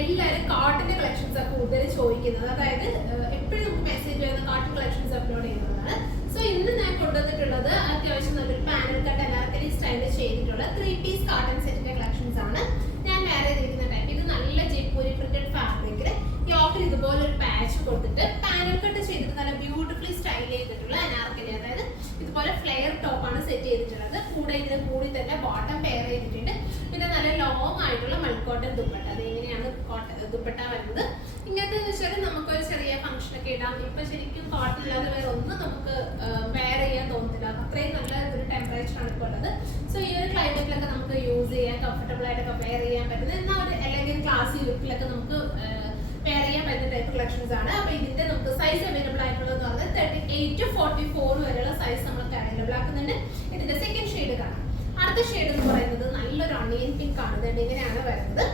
എല്ലാവരും കോട്ടന്റെ കളക്ഷൻസ് ആണ് കൂടുതൽ ചോദിക്കുന്നത്. അതായത് എപ്പോഴും നമുക്ക് മെസ്സേജ് വരുന്ന കോട്ടൺ കളക്ഷൻസ് അപ്ലോഡ് ചെയ്യുന്നതാണ്. സോ ഇന്ന് ഞാൻ കൊണ്ടുവന്നിട്ടുള്ളത് അത്യാവശ്യം നല്ലൊരു പാനൽ കട്ട് അനാർക്കലി സ്റ്റൈലിൽ ചെയ്തിട്ടുള്ള 3 പീസ് കോട്ടൺ സെറ്റിന്റെ കളക്ഷൻസ് ആണ് ഞാൻ വേറെ ചെയ്തിരിക്കുന്ന ടൈപ്പ്. ഇത് നല്ല ജയ്പൂരി പ്രിന്റഡ് ഫാബ്രിക്കില് യോക്കിൽ ഇതുപോലെ ഒരു പാച്ച് കൊടുത്തിട്ട് പാനൽ കട്ട് ചെയ്തിട്ട് നല്ല ബ്യൂട്ടിഫുള്ളി സ്റ്റൈൽ ചെയ്തിട്ടുള്ള അനാർക്കലി, അതായത് ഇതുപോലെ ഫ്ലെയർ ടോപ്പ് ആണ് സെറ്റ് ചെയ്തിട്ടുള്ളത്. കൂടെ ഇതിന് കൂടി തന്നെ ബോട്ടം പെയർ ചെയ്തിട്ടുണ്ട്. പിന്നെ നല്ല ലോങ് ആയിട്ടുള്ള മൾക്കോട്ടൺ ദുപ്പട്ട. അത് എങ്ങനെയാണ് ദുപ്പട്ട വരുന്നത്? ഇങ്ങനത്തെ വെച്ചാൽ നമുക്കൊരു ചെറിയ ഫംഗ്ഷൻ ഒക്കെ ഇടാം. ഇപ്പൊ ശരിക്കും കോട്ടൺ ഇല്ലാതെ വേറെ ഒന്നും നമുക്ക് വെയർ ചെയ്യാൻ തോന്നുന്നില്ല. അത്രയും നല്ല ഒരു ടെമ്പറേച്ചർ ആണ് ഇപ്പോൾ ഉള്ളത്. സോ ഈ ഒരു ക്ലൈമറ്റിലൊക്കെ നമുക്ക് യൂസ് ചെയ്യാൻ കംഫർട്ടബിൾ ആയിട്ടൊക്കെ വെയർ ചെയ്യാൻ പറ്റുന്നത്, എന്നാൽ ഒരു അല്ലെങ്കിൽ ക്ലാസി ലുക്കിലൊക്കെ നമുക്ക് വെയർ ചെയ്യാൻ പറ്റുന്ന ടൈപ്പ് കളക്ഷൻസ് ആണ്. അപ്പൊ ഇതിന്റെ നമുക്ക് സൈസ് അവൈലബിൾ ആയിട്ടുള്ളതെന്ന് പറഞ്ഞാൽ 38 to 44 വരെയുള്ള സൈസ് നമുക്ക് അവൈലബിൾ ആക്കുന്നുണ്ട്. ഇതിന്റെ സെക്കൻഡ് ഷെയ്ഡ് കാണാം. അടുത്ത ഷെയ്ഡ് എന്ന് പറയുന്നത് നല്ലൊരു ഒണിയൻ പിങ്ക് ആണ്. ഇങ്ങനെയാണ് വരുന്നത്.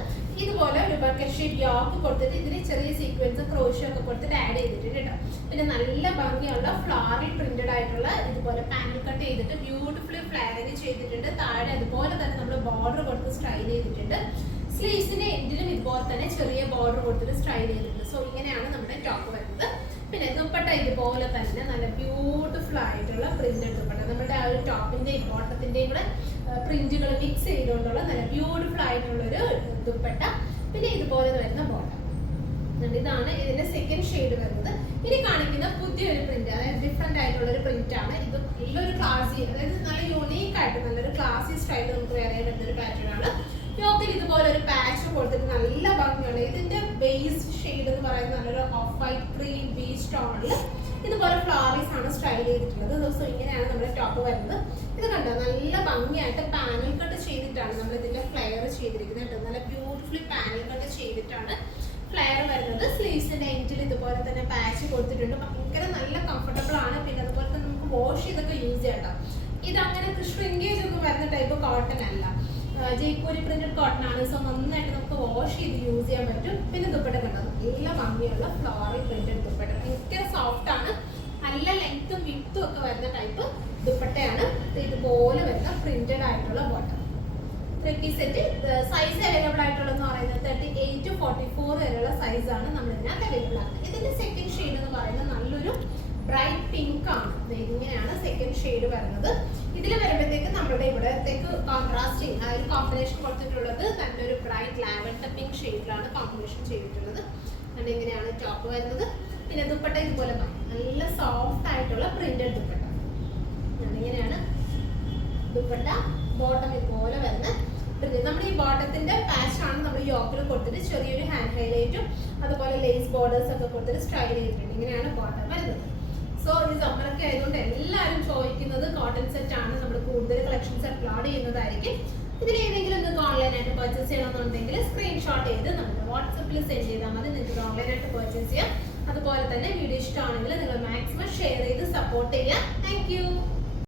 ഇതുപോലെ ഒരു ബക്കറ്റ് ഷേപ്പ് യോക്ക് കൊടുത്തിട്ട് ഇതിന് ചെറിയ സീക്വൻസ് ക്രോഷ്യോ ഒക്കെ കൊടുത്തിട്ട് ആഡ് ചെയ്തിട്ടുണ്ട് കേട്ടോ. പിന്നെ നല്ല ഭംഗിയുള്ള ഫ്ലോറൽ പ്രിന്റഡ് ആയിട്ടുള്ള ഇതുപോലെ പാനൽ കട്ട് ചെയ്തിട്ട് ബ്യൂട്ടിഫുള്ളി ഫ്ലാഗ് ചെയ്തിട്ടുണ്ട്. താഴെ അതുപോലെ തന്നെ നമ്മൾ ബോർഡർ കൊടുത്ത് സ്റ്റൈൽ ചെയ്തിട്ടുണ്ട്. സ്ലീവ്സിന്റെ എൻഡിലും ഇതുപോലെ തന്നെ ചെറിയ ബോർഡർ കൊടുത്തിട്ട് സ്റ്റൈൽ ചെയ്തിട്ടുണ്ട്. സോ ഇങ്ങനെയാണ് നമ്മുടെ ടോപ്പ് വരുന്നത്. പിന്നെ ദുപ്പട്ട ഇതുപോലെ തന്നെ നല്ല ബ്യൂട്ടിഫുൾ ആയിട്ടുള്ള പ്രിന്റഡ് ദുപ്പട്ട. നമ്മുടെ ആ ഒരു ടോപ്പിന്റെയും ബോട്ടത്തിന്റെയും കൂടെ പ്രിന്റുകൾ മിക്സ് ചെയ്തുകൊണ്ടുള്ള നല്ല ബ്യൂട്ടിഫുൾ ആയിട്ടുള്ള ഒരു ദുപ്പട്ട. പിന്നെ ഇതുപോലെ വരുന്ന ബോട്ടം. ഇതാണ് ഇതിന്റെ സെക്കൻഡ് ഷെയ്ഡ് വരുന്നത്. ഇനി കാണിക്കുന്ന പുതിയൊരു പ്രിന്റ്, അതായത് ഡിഫറെന്റ് ആയിട്ടുള്ള ഒരു പ്രിന്റ് ആണ്. ഇത് നല്ലൊരു ക്ലാസി, അതായത് നല്ല യൂണീക്ക് ആയിട്ട് നല്ലൊരു ക്ലാസി സ്റ്റൈലിൽ നമുക്ക് വേറെ വരുന്ന ഒരു പാറ്റേൺ ആണ്. യോക്കിൽ ഇതുപോലെ ഒരു പാച്ച് കൊടുത്തിട്ട് നല്ല ഭംഗിയുള്ള ഇതിന്റെ ബേസ് ഷെയ്ഡ് എന്ന് പറയുന്നത് നല്ലൊരു ഓഫ് വൈറ്റ് ക്രീം ബീച്ച് ടോണിൽ ഇതുപോലെ ഫ്ലവേഴ്സ് ആണ് സ്റ്റൈൽ ചെയ്തിട്ടുള്ളത്. സോ ഇങ്ങനെയാണ് നമ്മുടെ ടോപ്പ് വരുന്നത്. ഇത് കണ്ടോ, നല്ല ഭംഗിയായിട്ട് പാനൽ കട്ട് ചെയ്തിട്ടാണ് നമ്മൾ ഇതിന്റെ ഫ്ലെയർ ചെയ്തിരിക്കുന്നത് കേട്ടോ. നല്ല ബ്യൂട്ടിഫുള്ളി പാനൽ കട്ട് ചെയ്തിട്ടാണ് ഫ്ലെയർ വരുന്നത്. സ്ലീവ്സിന്റെ എൻഡിൽ ഇതുപോലെ തന്നെ പാച്ച് കൊടുത്തിട്ടുണ്ട്. ഭയങ്കര നല്ല കംഫർട്ടബിൾ ആണ്. പിന്നെ അതുപോലെ തന്നെ നമുക്ക് വാഷ് ചെയ്തൊക്കെ യൂസ് ചെയ്യാം കേട്ടോ. ഇത് അങ്ങനെ ഷ്രിങ്കേജ് ഒന്നും വരുന്ന ടൈപ്പ് കോട്ടൺ അല്ല, ജയ്പൂരി പ്രിന്റഡ് കോട്ടൺ ആണ്. സോ നന്നായിട്ട് നമുക്ക് വാഷ് ചെയ്ത് യൂസ് ചെയ്യാൻ പറ്റും. പിന്നെ ദുപ്പട്ട കണ്ടോ, നല്ല ഭംഗിയുള്ള ഫ്ലോറൽ പ്രിന്റഡ് ദുപ്പട്ട. ഭയങ്കര സോഫ്റ്റ് ആണ്. നല്ല ലെങ്ത്തും വിത്തും ഒക്കെ വരുന്ന ടൈപ്പ് ദുപ്പട്ടയാണ്. ഇതുപോലെ വരുന്ന പ്രിന്റഡ് ആയിട്ടുള്ള bottom. 3 piece set size available ആയിട്ടുള്ളതെന്ന് പറയുന്നത് 38 to 44 വരെയുള്ള സൈസ് ആണ് നമ്മൾ ഇതിനകത്ത് അവൈലബിൾ ആക്കുന്നത്. ഇതിന്റെ സെക്കൻഡ് ഷെയ്ഡ് എന്ന് പറയുന്നത് നല്ലൊരു ബ്രൈറ്റ് പിങ്ക് ആണ്. ഇങ്ങനെയാണ് സെക്കൻഡ് ഷെയ്ഡ് വരുന്നത്. ഇതിൽ വരുമ്പോഴത്തേക്ക് നമ്മുടെ ഇവിടത്തേക്ക് കോൺട്രാസ്റ്റിംഗ് ആ ഒരു കോമ്പിനേഷൻ കൊടുത്തിട്ടുള്ളത് നല്ലൊരു ബ്രൈറ്റ് ലാവൻഡർ പിങ്ക് ഷെയ്ഡിലാണ് കോമ്പിനേഷൻ ചെയ്തിട്ടുള്ളത്. അതുകൊണ്ട് ഇങ്ങനെയാണ് ടോപ്പ് വരുന്നത്. പിന്നെ ദുപ്പട്ട ഇതുപോലെ നല്ല സോഫ്റ്റ് ആയിട്ടുള്ള പ്രിന്റഡ് ദുപ്പട്ട. ഇങ്ങനെയാണ് ദുപ്പട്ട. ബോട്ടം ഇതുപോലെ വരുന്ന നമ്മുടെ ഈ ബോട്ടത്തിന്റെ പാച്ച് ആണ് നമ്മൾ യോക്കിൽ കൊടുത്തിട്ട് ചെറിയൊരു ഹാൻഡ് ഹൈലൈറ്റും അതുപോലെ ലേസ് ബോർഡേഴ്സ് ഒക്കെ കൊടുത്തിട്ട് സ്റ്റൈൽ ചെയ്തിട്ടുണ്ട്. ഇങ്ങനെയാണ് ബോട്ടം വരുന്നത്. സോ ഈ സമ്മറൊക്കെ ആയതുകൊണ്ട് എല്ലാവരും ചോദിക്കുന്നത് കോട്ടൺ സെറ്റ് ആണ്. നമ്മൾ കൂടുതൽ കളക്ഷൻസ് അപ്ലോഡ് ചെയ്യുന്നതായിരിക്കും. ഇതിൽ ഏതെങ്കിലും നിങ്ങൾക്ക് ഓൺലൈനായിട്ട് പർച്ചേസ് ചെയ്യണമെന്നുണ്ടെങ്കിൽ സ്ക്രീൻഷോട്ട് ചെയ്ത് നമ്മുടെ വാട്സപ്പിൽ സെൻഡ് ചെയ്താൽ മതി. നിങ്ങൾക്ക് ഓൺലൈനായിട്ട് പർച്ചേസ് ചെയ്യാം. അതുപോലെ തന്നെ വീഡിയോ ഇഷ്ടമാണെങ്കിൽ നിങ്ങൾ മാക്സിമം ഷെയർ ചെയ്ത് സപ്പോർട്ട് ചെയ്യാം. താങ്ക്